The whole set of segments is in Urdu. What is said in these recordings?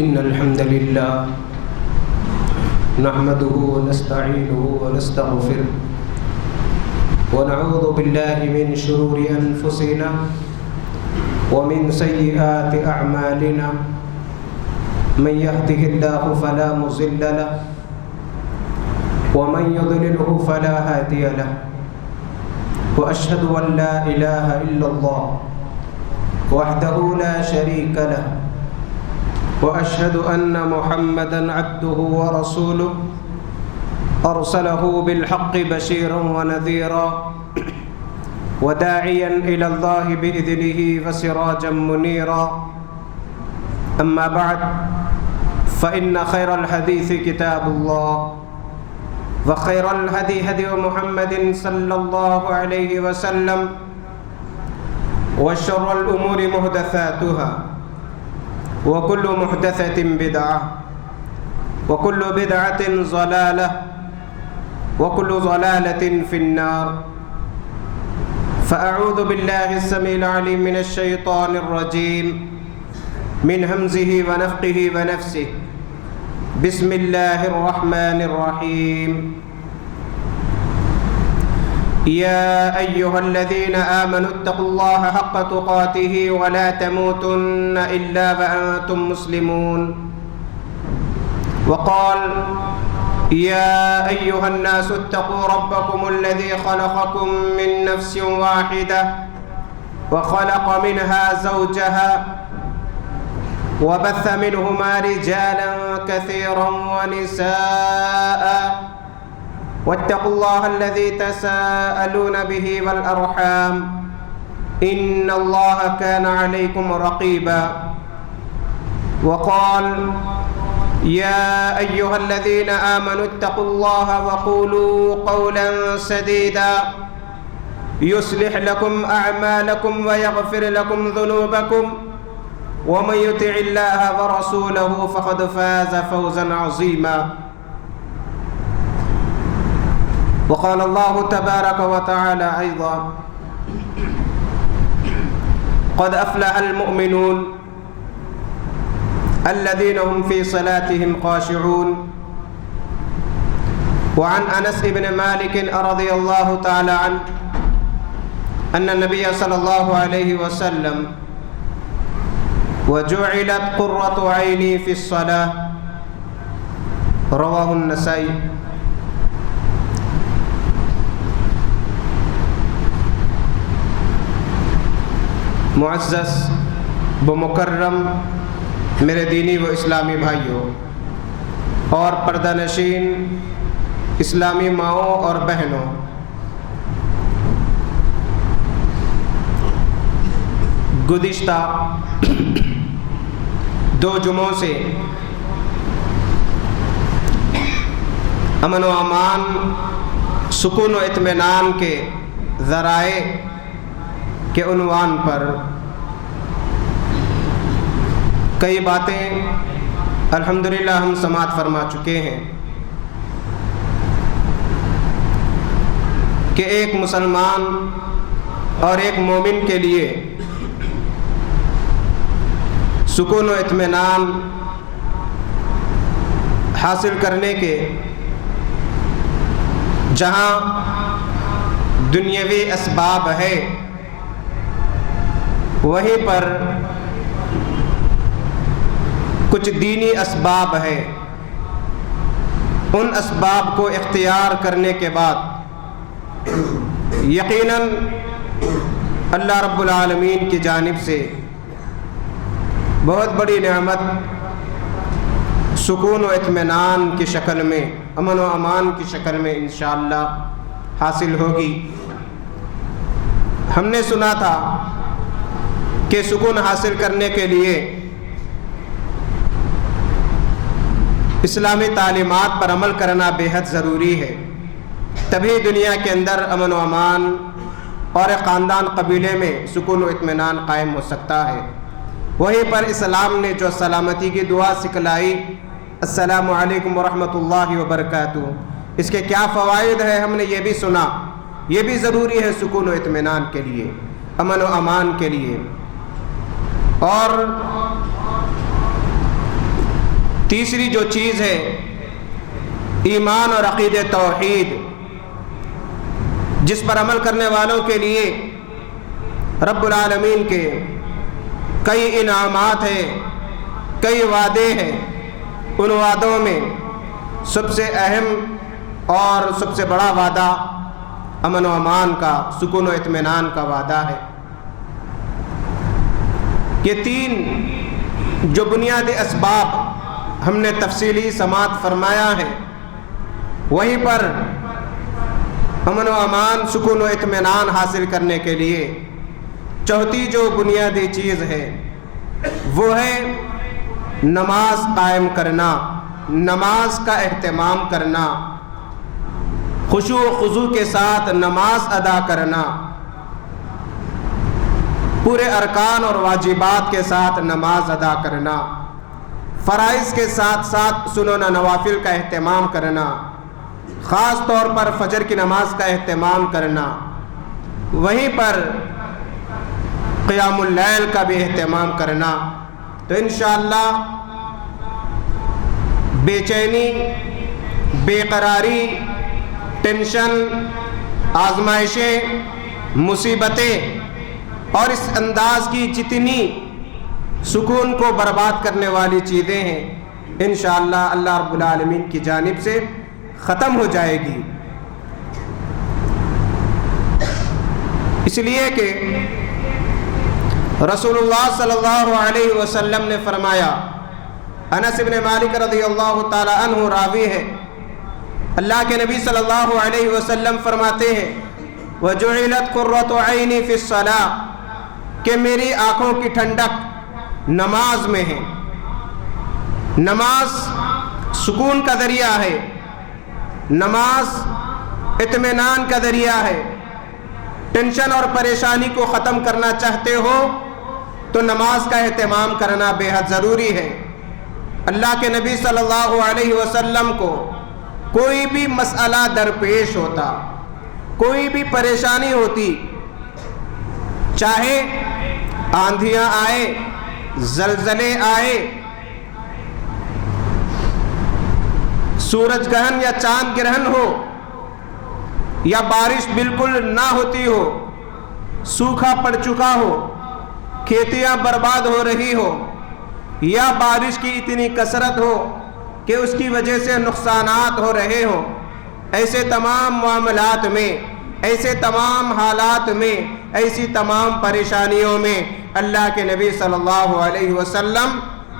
إن الحمد لله نحمده ونستعينه ونستغفره ونعوذ بالله من شرور أنفسنا ومن سيئات أعمالنا من يهده الله فلا مضل له ومن يضلله فلا هادي له وأشهد أن لا إله إلا الله وحده لا شريك له وأشهد أن محمدًا عبده ورسوله أرسله بالحق بشيرا ونذيرا وداعيا إلى الله بإذنه وسراجا منيرا أما بعد فإن خير الحديث كتاب الله وخير الهدي هدي محمد صلى الله عليه وسلم وشر الأمور محدثاتها وكل محدثة بدعة وكل بدعة ضلالة وكل ضلالة في النار فأعوذ بالله السميع العليم من الشيطان الرجيم من همزه ونفخه ونفسه بسم الله الرحمن الرحيم يا أيها الذين آمنوا اتقوا الله حق تقاته ولا تموتن إلا وأنتم مسلمون وقال يا أيها الناس اتقوا ربكم الذي خلقكم من نفس واحدة وخلق منها زوجها وبث منهما رجالا كثيرا ونساء واتقوا الله الذي تساءلون به والأرحام إن الله كان عليكم رقيبا وقال يا أيها الذين آمنوا اتقوا الله وقولوا قولا سديدا يصلح لكم أعمالكم ويغفر لكم ذنوبكم ومن يطع الله ورسوله فقد فاز فوزا عظيما وقال الله تبارك وتعالى أيضا قد أفلح المؤمنون الذين هم في صلاتهم خاشعون وعن أنس بن مالك رضي الله تعالى عنه أن النبي صلى الله عليه وسلم وجعلت قرة عيني في الصلاة رواه النسائي معزز و مکرم میرے دینی و اسلامی بھائیوں اور پردہ نشین اسلامی ماؤں اور بہنوں، گزشتہ 2 جمعوں سے امن و امان، سکون و اطمینان کے ذرائع کے عنوان پر کئی باتیں الحمدللہ ہم سماعت فرما چکے ہیں کہ ایک مسلمان اور ایک مومن کے لیے سکون و اطمینان حاصل کرنے کے جہاں دنیاوی اسباب ہے، وہیں پر کچھ دینی اسباب ہے۔ ان اسباب کو اختیار کرنے کے بعد یقیناً اللہ رب العالمین کی جانب سے بہت بڑی نعمت سکون و اطمینان کی شکل میں، امن و امان کی شکل میں انشاءاللہ حاصل ہوگی۔ ہم نے سنا تھا کہ سکون حاصل کرنے کے لیے اسلامی تعلیمات پر عمل کرنا بے حد ضروری ہے، تبھی دنیا کے اندر امن و امان اور ایک خاندان قبیلے میں سکون و اطمینان قائم ہو سکتا ہے۔ وہیں پر اسلام نے جو سلامتی کی دعا سکھلائی، السلام علیکم ورحمۃ اللہ وبرکاتہ، اس کے کیا فوائد ہیں ہم نے یہ بھی سنا۔ یہ بھی ضروری ہے سکون و اطمینان کے لیے، امن و امان کے لیے۔ اور تیسری جو چیز ہے ایمان اور عقید توحید، جس پر عمل کرنے والوں کے لیے رب العالمین کے کئی انعامات ہیں، کئی وعدے ہیں۔ ان وعدوں میں سب سے اہم اور سب سے بڑا وعدہ امن و امان کا، سکون و اطمینان کا وعدہ ہے۔ یہ تین جو بنیادی اسباب ہم نے تفصیلی سماعت فرمایا ہے، وہیں پر امن و امان، سکون و اطمینان حاصل کرنے کے لیے چوتھی جو بنیادی چیز ہے وہ ہے نماز قائم کرنا، نماز کا اہتمام کرنا، خشوع و خضوع کے ساتھ نماز ادا کرنا، پورے ارکان اور واجبات کے ساتھ نماز ادا کرنا، فرائض کے ساتھ ساتھ سنن و نوافل کا اہتمام کرنا، خاص طور پر فجر کی نماز کا اہتمام کرنا، وہیں پر قیام اللیل کا بھی اہتمام کرنا۔ تو انشاءاللہ بے چینی، بے قراری، ٹینشن، آزمائشیں، مصیبتیں اور اس انداز کی جتنی سکون کو برباد کرنے والی چیزیں ہیں، انشاءاللہ اللہ رب العالمین کی جانب سے ختم ہو جائے گی۔ اس لیے کہ رسول اللہ صلی اللہ علیہ وسلم نے فرمایا، انس بن مالک رضی اللہ تعالی عنہ راوی ہے، اللہ کے نبی صلی اللہ علیہ وسلم فرماتے ہیں وَجُعِلَتْ قُرَّةُ عَيْنِي فِي الصَّلَاةِ، کہ میری آنکھوں کی ٹھنڈک نماز میں ہے۔ نماز سکون کا ذریعہ ہے، نماز اطمینان کا ذریعہ ہے۔ ٹینشن اور پریشانی کو ختم کرنا چاہتے ہو تو نماز کا اہتمام کرنا بے حد ضروری ہے۔ اللہ کے نبی صلی اللہ علیہ وسلم کو کوئی بھی مسئلہ درپیش ہوتا، کوئی بھی پریشانی ہوتی، چاہے آندھیاں آئے، زلزلے آئے، سورج گرہن یا چاند گرہن ہو، یا بارش بالکل نہ ہوتی ہو، سوکھا پڑ چکا ہو، کھیتیاں برباد ہو رہی ہو، یا بارش کی اتنی کثرت ہو کہ اس کی وجہ سے نقصانات ہو رہے ہوں، ایسے تمام معاملات میں، ایسے تمام حالات میں، ایسی تمام پریشانیوں میں اللہ کے نبی صلی اللہ علیہ وسلم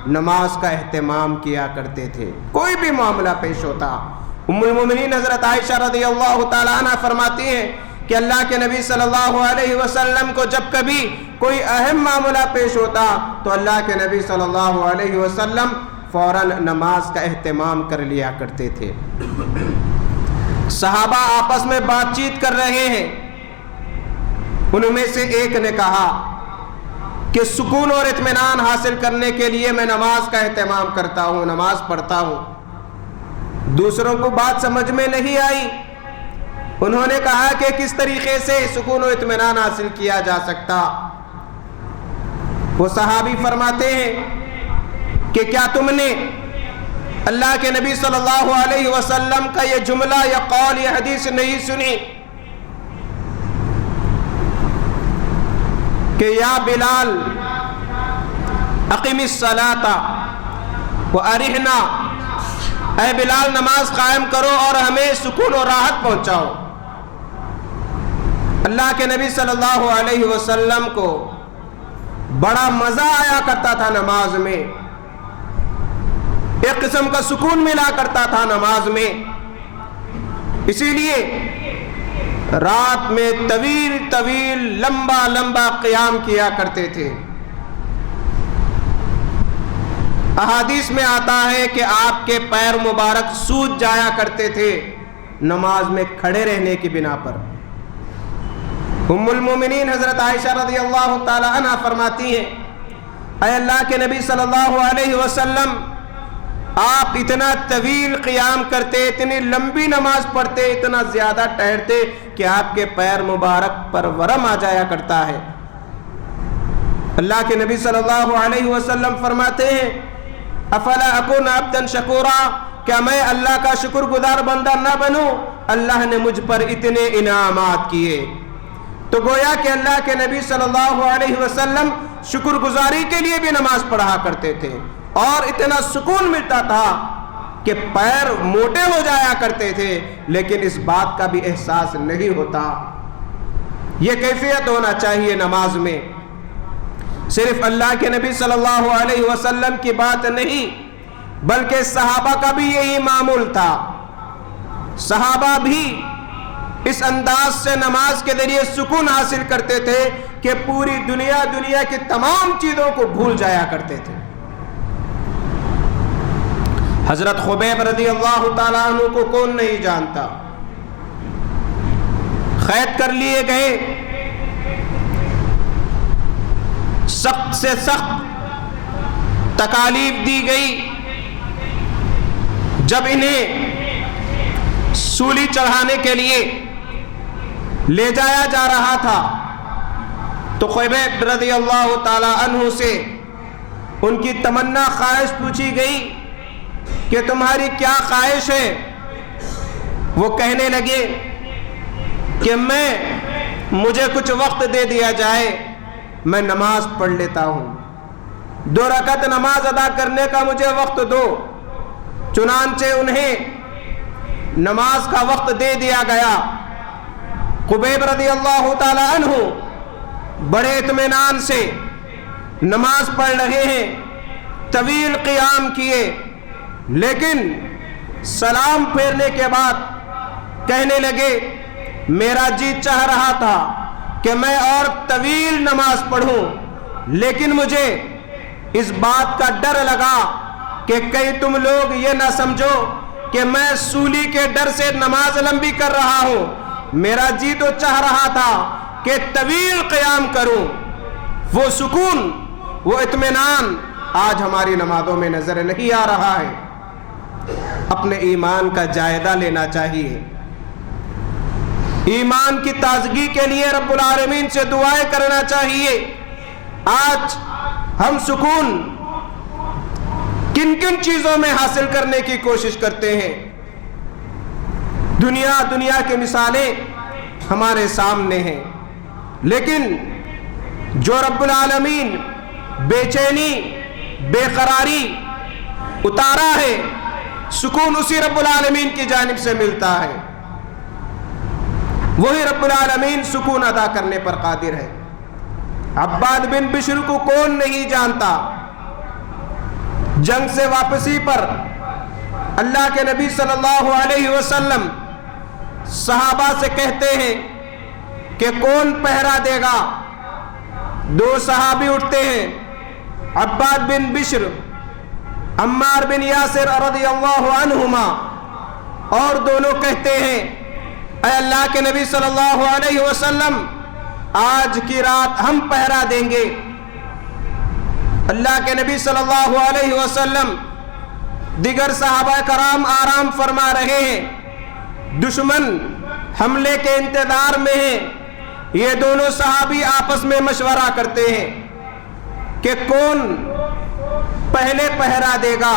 نماز کا اہتمام کیا کرتے تھے۔ کوئی بھی معاملہ پیش ہوتا، ام المومنین حضرت عائشہ رضی اللہ تعالیٰ عنہ فرماتی ہیں کہ اللہ کے نبی صلی اللہ علیہ وسلم کو جب کبھی کوئی اہم معاملہ پیش ہوتا تو اللہ کے نبی صلی اللہ علیہ وسلم فوراً نماز کا اہتمام کر لیا کرتے تھے۔ صحابہ آپس میں بات چیت کر رہے ہیں، ان میں سے ایک نے کہا کہ سکون اور اطمینان حاصل کرنے کے لیے میں نماز کا اہتمام کرتا ہوں، نماز پڑھتا ہوں۔ دوسروں کو بات سمجھ میں نہیں آئی، انہوں نے کہا کہ کس طریقے سے سکون و اطمینان حاصل کیا جا سکتا۔ وہ صحابی فرماتے ہیں کہ کیا تم نے اللہ کے نبی صلی اللہ علیہ وسلم کا یہ جملہ یا قول یا حدیث نہیں سنی کہ یا بلال اقم الصلاۃ وارحنا، اے بلال نماز قائم کرو اور ہمیں سکون و راحت پہنچاؤ۔ اللہ کے نبی صلی اللہ علیہ وسلم کو بڑا مزہ آیا کرتا تھا نماز میں، ایک قسم کا سکون ملا کرتا تھا نماز میں، اسی لیے رات میں طویل طویل لمبا لمبا قیام کیا کرتے تھے۔ احادیث میں آتا ہے کہ آپ کے پیر مبارک سوج جایا کرتے تھے نماز میں کھڑے رہنے کی بنا پر۔ ام المومنین حضرت عائشہ رضی اللہ تعالی عنہ فرماتی ہیں اے اللہ کے نبی صلی اللہ علیہ وسلم، آپ اتنا طویل قیام کرتے، اتنی لمبی نماز پڑھتے، اتنا زیادہ ٹہرتے کہ آپ کے پیر مبارک پر ورم آ جایا کرتا ہے۔ اللہ کے نبی صلی اللہ علیہ وسلم فرماتے ہیں افلا اکون عبدا شکورا، کیا میں اللہ کا شکر گزار بندہ نہ بنوں؟ اللہ نے مجھ پر اتنے انعامات کیے۔ تو گویا کہ اللہ کے نبی صلی اللہ علیہ وسلم شکر گزاری کے لیے بھی نماز پڑھا کرتے تھے، اور اتنا سکون ملتا تھا کہ پیر موٹے ہو جایا کرتے تھے لیکن اس بات کا بھی احساس نہیں ہوتا۔ یہ کیفیت ہونا چاہیے نماز میں۔ صرف اللہ کے نبی صلی اللہ علیہ وسلم کی بات نہیں بلکہ صحابہ کا بھی یہی معمول تھا۔ صحابہ بھی اس انداز سے نماز کے ذریعے سکون حاصل کرتے تھے کہ پوری دنیا کی تمام چیزوں کو بھول جایا کرتے تھے۔ حضرت خبیب رضی اللہ تعالیٰ عنہ کو کون نہیں جانتا؟ قید کر لیے گئے، سخت سے سخت تکالیف دی گئی۔ جب انہیں سولی چڑھانے کے لیے لے جایا جا رہا تھا تو خبیب رضی اللہ تعالی عنہ سے ان کی تمنا خواہش پوچھی گئی کہ تمہاری کیا خواہش ہے؟ وہ کہنے لگے کہ مجھے کچھ وقت دے دیا جائے، میں نماز پڑھ لیتا ہوں، 2 رکعت نماز ادا کرنے کا مجھے وقت دو۔ چنانچہ انہیں نماز کا وقت دے دیا گیا۔ خبیب رضی اللہ تعالی عنہ بڑے اطمینان سے نماز پڑھ رہے ہیں، طویل قیام کیے، لیکن سلام پھیرنے کے بعد کہنے لگے میرا جی چاہ رہا تھا کہ میں اور طویل نماز پڑھوں، لیکن مجھے اس بات کا ڈر لگا کہ کہیں تم لوگ یہ نہ سمجھو کہ میں سولی کے ڈر سے نماز لمبی کر رہا ہوں، میرا جی تو چاہ رہا تھا کہ طویل قیام کروں۔ وہ سکون، وہ اطمینان آج ہماری نمازوں میں نظر نہیں آ رہا ہے۔ اپنے ایمان کا جائزہ لینا چاہیے، ایمان کی تازگی کے لیے رب العالمین سے دعائیں کرنا چاہیے۔ آج ہم سکون کن کن چیزوں میں حاصل کرنے کی کوشش کرتے ہیں؟ دنیا کی مثالیں ہمارے سامنے ہیں، لیکن جو رب العالمین بے چینی، بے قراری اتارا ہے، سکون اسی رب العالمین کی جانب سے ملتا ہے۔ وہی رب العالمین سکون ادا کرنے پر قادر ہے۔ عباد بن بشر کو کون نہیں جانتا؟ جنگ سے واپسی پر اللہ کے نبی صلی اللہ علیہ وسلم صحابہ سے کہتے ہیں کہ کون پہرا دے گا؟ 2 صحابی اٹھتے ہیں، عباد بن بشر، عمار بن یاسر رضی اللہ عنہما، اور دونوں کہتے ہیں اے اللہ کے نبی صلی اللہ علیہ وسلم آج کی رات ہم پہرا دیں گے۔ اللہ کے نبی صلی اللہ علیہ وسلم دیگر صحابہ کرام آرام فرما رہے ہیں، دشمن حملے کے انتظار میں ہیں۔ یہ دونوں صحابی آپس میں مشورہ کرتے ہیں کہ کون پہلے پہرا دے گا۔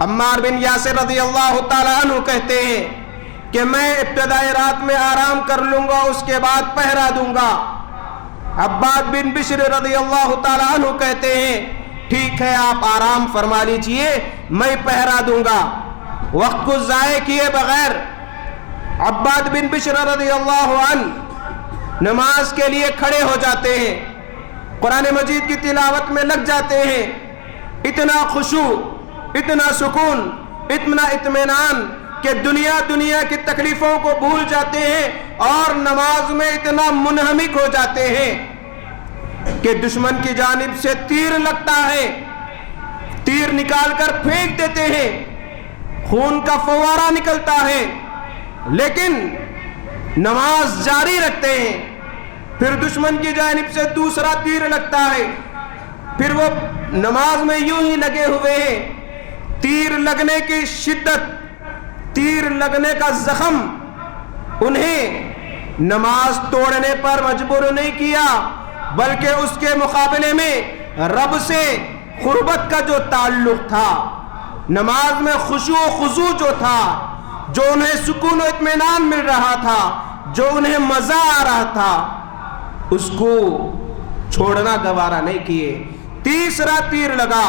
عمار بن یاسر رضی اللہ تعالی عنہ کہتے ہیں کہ میں ابتدائی رات میں آرام کر لوں گا، اس کے بعد پہرا دوں گا۔ عباد بن بشر رضی اللہ تعالی عنہ کہتے ہیں ٹھیک ہے، آپ آرام فرما لیجئے، میں پہرا دوں گا۔ وقت کو ضائع کیے بغیر عباد بن بشر رضی اللہ عنہ نماز کے لیے کھڑے ہو جاتے ہیں، قرآن مجید کی تلاوت میں لگ جاتے ہیں۔ اتنا خشوع، اتنا سکون، اتنا اطمینان کہ دنیا کی تکلیفوں کو بھول جاتے ہیں اور نماز میں اتنا منہمک ہو جاتے ہیں کہ دشمن کی جانب سے تیر لگتا ہے، تیر نکال کر پھینک دیتے ہیں، خون کا فوارہ نکلتا ہے، لیکن نماز جاری رکھتے ہیں۔ پھر دشمن کی جانب سے دوسرا تیر لگتا ہے، پھر وہ نماز میں یوں ہی لگے ہوئے ہیں۔ تیر لگنے کی شدت، تیر لگنے کا زخم انہیں نماز توڑنے پر مجبور نہیں کیا، بلکہ اس کے مقابلے میں رب سے قربت کا جو تعلق تھا، نماز میں خشوع و خضوع جو تھا، جو انہیں سکون و اطمینان مل رہا تھا، جو انہیں مزہ آ رہا تھا، اس کو چھوڑنا گوارا نہیں کیے۔ تیسرا تیر لگا،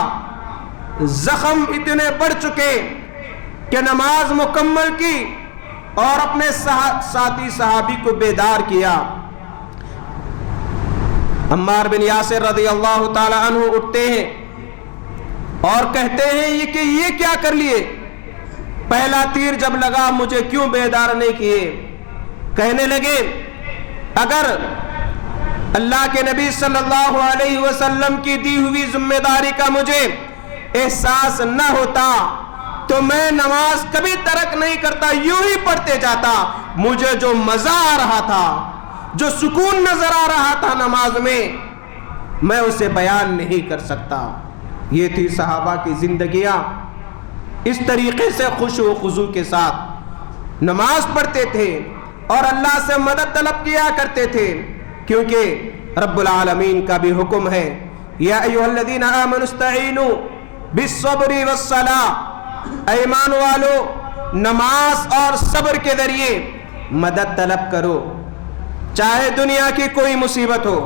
زخم اتنے بڑھ چکے کہ نماز مکمل کی اور اپنے ساتھی صحابی کو بیدار کیا۔ عمار بن یاسر رضی اللہ تعالی عنہ اٹھتے ہیں اور کہتے ہیں کہ یہ کیا کر لیے؟ پہلا تیر جب لگا مجھے کیوں بیدار نہیں کیے؟ کہنے لگے اگر اللہ کے نبی صلی اللہ علیہ وسلم کی دی ہوئی ذمہ داری کا مجھے احساس نہ ہوتا تو میں نماز کبھی ترک نہیں کرتا، یوں ہی پڑھتے جاتا۔ مجھے جو مزہ آ رہا تھا، جو سکون نظر آ رہا تھا نماز میں اسے بیان نہیں کر سکتا۔ یہ تھی صحابہ کی زندگیاں، اس طریقے سے خشوع و خضوع کے ساتھ نماز پڑھتے تھے اور اللہ سے مدد طلب کیا کرتے تھے، کیونکہ رب العالمین کا بھی حکم ہے یا ایھا الذین آمنوا استعینوا بالصبر والصلاۃ، اے ایمان والو نماز اور صبر کے ذریعے مدد طلب کرو، چاہے دنیا کی کوئی مصیبت ہو،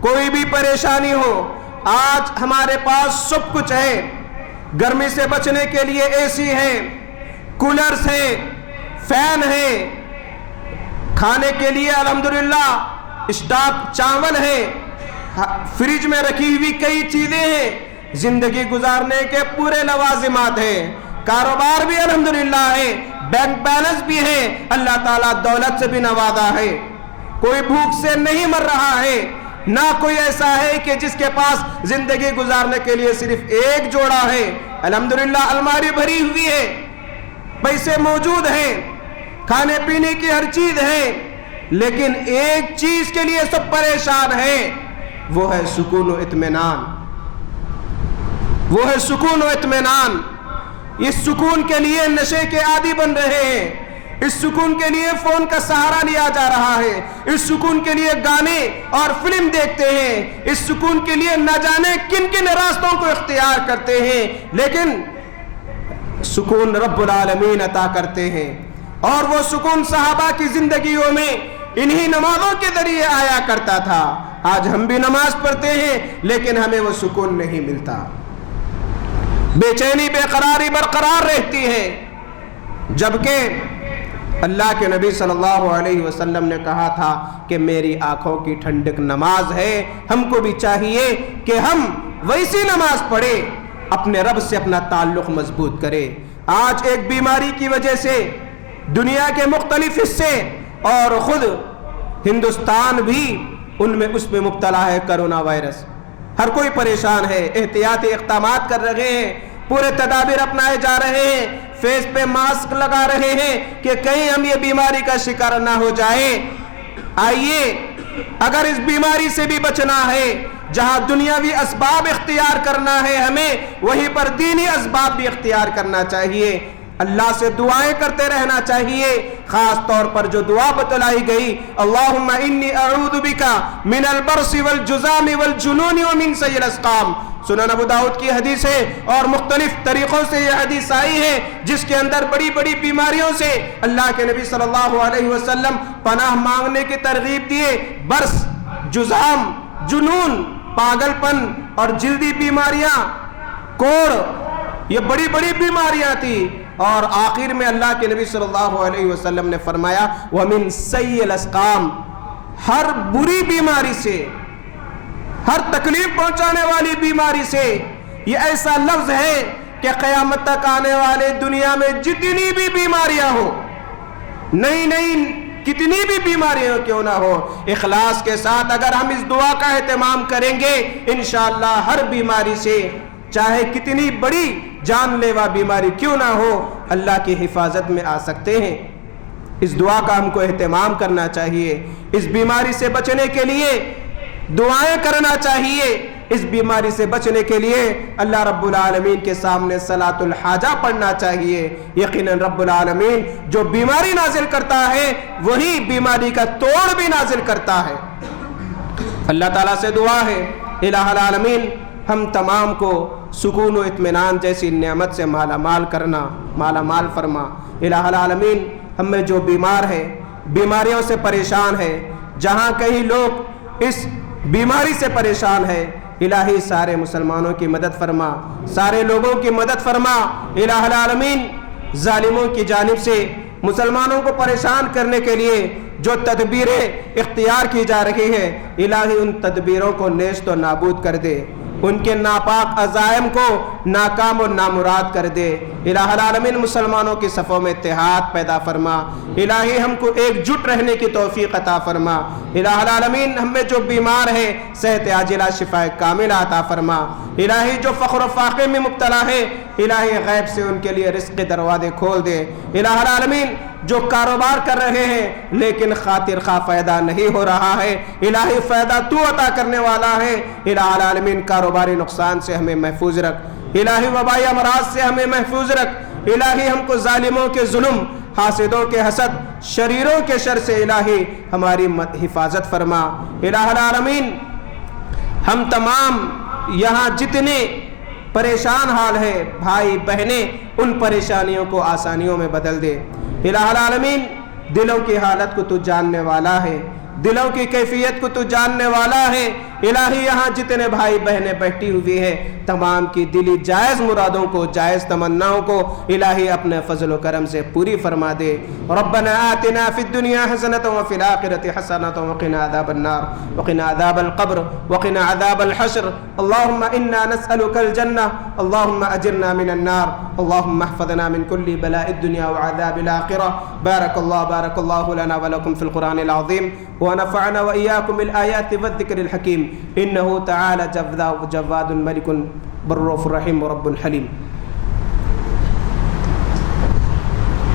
کوئی بھی پریشانی ہو۔ آج ہمارے پاس سب کچھ ہے، گرمی سے بچنے کے لیے اے سی ہے، کولرز ہے، فین ہے، کھانے کے لیے الحمدللہ اسٹاک چاول ہے، فریج میں رکھی ہوئی کئی چیزیں ہیں، زندگی گزارنے کے پورے لوازمات ہیں، کاروبار بھی الحمدللہ ہے، بینک بیلنس بھی ہے، اللہ تعالیٰ دولت سے بھی نوازا ہے، کوئی بھوک سے نہیں مر رہا ہے، نہ کوئی ایسا ہے کہ جس کے پاس زندگی گزارنے کے لیے صرف ایک جوڑا ہے۔ الحمدللہ الماری بھری ہوئی ہے، پیسے موجود ہیں، کھانے پینے کی ہر چیز ہے، لیکن ایک چیز کے لیے سب پریشان ہیں، وہ ہے سکون و اطمینان، وہ ہے سکون و اطمینان۔ اس سکون کے لیے نشے کے عادی بن رہے ہیں، اس سکون کے لیے فون کا سہارا لیا جا رہا ہے، اس سکون کے لیے گانے اور فلم دیکھتے ہیں، اس سکون کے لیے نہ جانے کن کن راستوں کو اختیار کرتے ہیں، لیکن سکون رب العالمین عطا کرتے ہیں، اور وہ سکون صحابہ کی زندگیوں میں انہی نمازوں کے ذریعے آیا کرتا تھا۔ آج ہم بھی نماز پڑھتے ہیں لیکن ہمیں وہ سکون نہیں ملتا، بے چینی بے قراری برقرار رہتی ہے، جبکہ اللہ کے نبی صلی اللہ علیہ وسلم نے کہا تھا کہ میری آنکھوں کی ٹھنڈک نماز ہے۔ ہم کو بھی چاہیے کہ ہم ویسی نماز پڑھیں، اپنے رب سے اپنا تعلق مضبوط کریں۔ آج ایک بیماری کی وجہ سے دنیا کے مختلف حصے اور خود ہندوستان بھی اس میں مبتلا ہے، کرونا وائرس۔ ہر کوئی پریشان ہے، احتیاطی اقدامات کر رہے ہیں، پورے تدابیر اپنائے جا رہے ہیں، فیس پہ ماسک لگا رہے ہیں کہ کہیں ہم یہ بیماری کا شکار نہ ہو جائیں۔ آئیے اگر اس بیماری سے بھی بچنا ہے، جہاں دنیاوی اسباب اختیار کرنا ہے ہمیں، وہیں پر دینی اسباب بھی اختیار کرنا چاہیے۔ اللہ سے دعائیں کرتے رہنا چاہیے، خاص طور پر جو دعا بتلائی گئی، اللہم انی اعوذ بکا من البرص والجزام والجنون ومن سیء الاسقام، سنن ابو داؤد کی حدیث ہے اور مختلف طریقوں سے یہ حدیث آئی ہے، جس کے اندر بڑی بڑی بیماریوں سے اللہ کے نبی صلی اللہ علیہ وسلم پناہ مانگنے کی ترغیب دیے۔ برص، جزام، جنون، پاگل پن اور جلدی بیماریاں، کوڑ، یہ بڑی بڑی بیماریاں تھی، اور آخر میں اللہ کے نبی صلی اللہ علیہ وسلم نے فرمایا وَمِن سَيِّ الْأَسْقَامِ، ہر بری بیماری سے، ہر تکلیف پہنچانے والی بیماری سے۔ یہ ایسا لفظ ہے کہ قیامت تک آنے والے دنیا میں جتنی بھی بیماریاں ہو، نئی کتنی بھی بیماریاں کیوں نہ ہو، اخلاص کے ساتھ اگر ہم اس دعا کا اہتمام کریں گے، انشاءاللہ ہر بیماری سے، چاہے کتنی بڑی جان لیوا بیماری کیوں نہ ہو، اللہ کی حفاظت میں آ سکتے ہیں۔ اس دعا کا ہم کو اہتمام کرنا چاہیے، اس بیماری سے بچنے کے لیے دعائیں کرنا چاہیے، اس بیماری سے بچنے کے لیے اللہ رب العالمین کے سامنے صلاۃ الحاجہ پڑھنا چاہیے۔ یقیناً رب العالمین جو بیماری نازل کرتا ہے وہی بیماری کا توڑ بھی نازل کرتا ہے۔ اللہ تعالیٰ سے دعا ہے الہ العالمین ہم تمام کو سکون و اطمینان جیسی نعمت سے مالا مال فرما۔ الہ العالمین، ہم میں جو بیمار ہے، بیماریوں سے پریشان ہے، جہاں کہیں لوگ اس بیماری سے پریشان ہے، الہی سارے مسلمانوں کی مدد فرما، سارے لوگوں کی مدد فرما۔ الہ العالمین، ظالموں کی جانب سے مسلمانوں کو پریشان کرنے کے لیے جو تدبیریں اختیار کی جا رہی ہیں، الہی ان تدبیروں کو نیست و نابود کر دے، ان کے ناپاک عزائم کو ناکام و نامراد کر دے۔ الہ العالمین، مسلمانوں کی صفوں میں اتحاد پیدا فرما، الہی ہم کو ایک جٹ رہنے کی توفیق عطا فرما۔ الہ العالمین، ہم میں جو بیمار ہے صحت عاجلہ شفا کاملہ عطا فرما۔ الہی جو فقر و فاقے میں مبتلا ہے، الہی غیب سے ان کے لیے رزق کے دروازے کھول دے۔ الہ العالمین، جو کاروبار کر رہے ہیں لیکن خاطر خواہ فائدہ نہیں ہو رہا ہے، الہی فائدہ تو عطا کرنے والا ہے۔ الہ العالمین، کاروباری نقصان سے ہمیں محفوظ رکھ، الہی وبائی امراض سے ہمیں محفوظ رکھ، الہی ہم کو ظالموں کے ظلم، حاسدوں کے حسد، شریروں کے شر سے الہی ہماری حفاظت فرما۔ الہ العالمین، ہم تمام یہاں جتنے پریشان حال ہے بھائی بہنیں، ان پریشانیوں کو آسانیوں میں بدل دے۔ الہ العالمین، دلوں کی حالت کو تو جاننے والا ہے، دلوں کی کیفیت کو تو جاننے والا ہے۔ الہی یہاں جتنے بھائی بہنیں بیٹھی ہوئی ہیں، تمام کی دلی جائز مرادوں کو، جائز تمناؤں کو الہی اپنے فضل و کرم سے پوری فرما دے۔ ربنا آتنا فی الدنیا حسنۃ وفی الآخرۃ حسنۃ وقنا عذاب النار وقنا عذاب القبر وقنا عذاب الحشر۔ اللهم انا نسألك الجنة، اللهم اجرنا من النار، اللهم احفظنا من كل بلاء الدنيا وعذاب الآخرة۔ بارك الله لنا ولكم في القرآن العظيم، ونفعنا وإياكم بالآيات والذكر الحكيم، إنه تعالى جواد ملك بر رؤوف رحيم ورب حليم۔